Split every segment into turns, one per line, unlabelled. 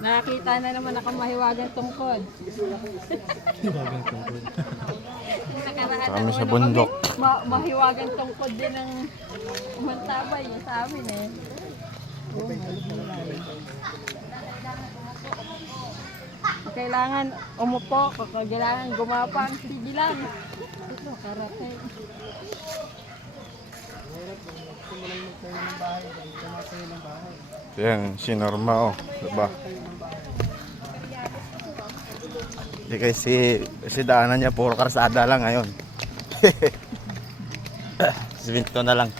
Nakakita na naman ako mahiwagang tungkod.
Hiwagang tungkod.
Kami sa
ano
bundok.
ma mahiwagang tungkod din ng umantabay yung sa amin eh. Oh. Kailangan umupo, kailangan gumapang, sige lang. Ito, karate.
Yan, si Norma oh. Diba? Di kasi si daanan niya puro karsada lang ngayon. Siminto na lang.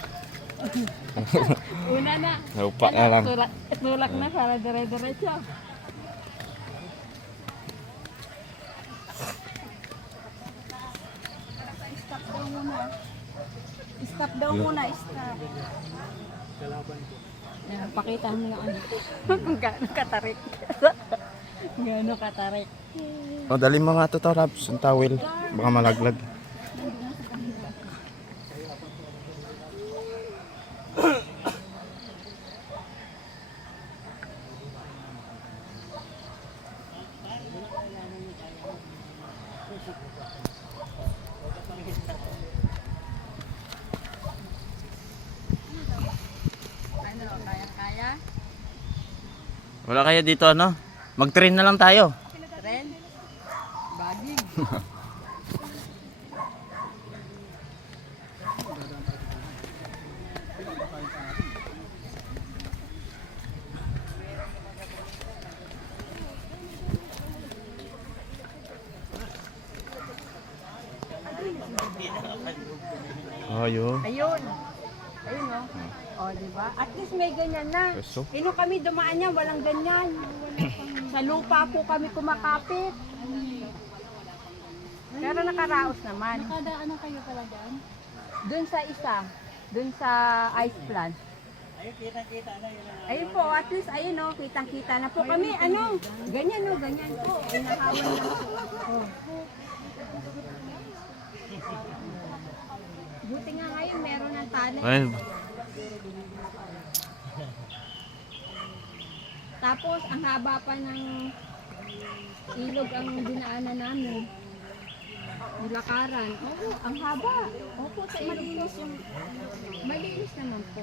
Una na.
Lupa na lang.
Tulak, tulak na para dire-diretso. Stop daw muna. Stop daw muna, stop. Yan, pakita mo lang ano. Kung gaano katarik. gaano katarik.
O, dali mo nga ito to, Rabs. Ang tawil. Baka malaglag.
Ano, kaya-kaya?
Wala kaya dito ano? Mag-train na lang tayo.
Tren? Baging.
Oh, yun.
Ayun. Ayun oh. Oh, di ba? At least may ganyan na.
Peso.
Ino kami dumaan niya, walang ganyan. Sa lupa po kami kumakapit. Pero nakaraos naman.
Nakadaan na kayo pala dyan?
Doon sa isa, doon sa ice plant. Ayun po, at least ayun oh, kitang-kita na po kami. Ano? Ganyan oh, ganyan po. Inahawan lang po. Oh. Buti nga ngayon meron ng.
Ayun.
Tapos, ang haba pa ng ilog ang dinaanan namin. Nilakaran. Oo, ang haba. Opo, sa malinis yung... Malinis naman po.